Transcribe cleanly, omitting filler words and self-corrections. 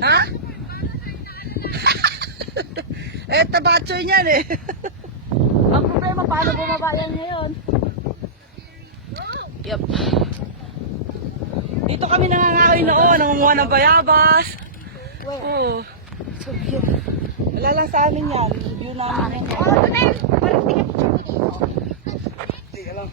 Ha? Tabatsoy niyan eh. Ang problema, paano bumaba yan ngayon? Yep. Dito kami nangangaroy noon, nangunguha ng bayabas. Oh. So cute. Wala lang sa amin yan. View namin yan. Oh, doon na yun. Parang tingin ko dito. Sige lang.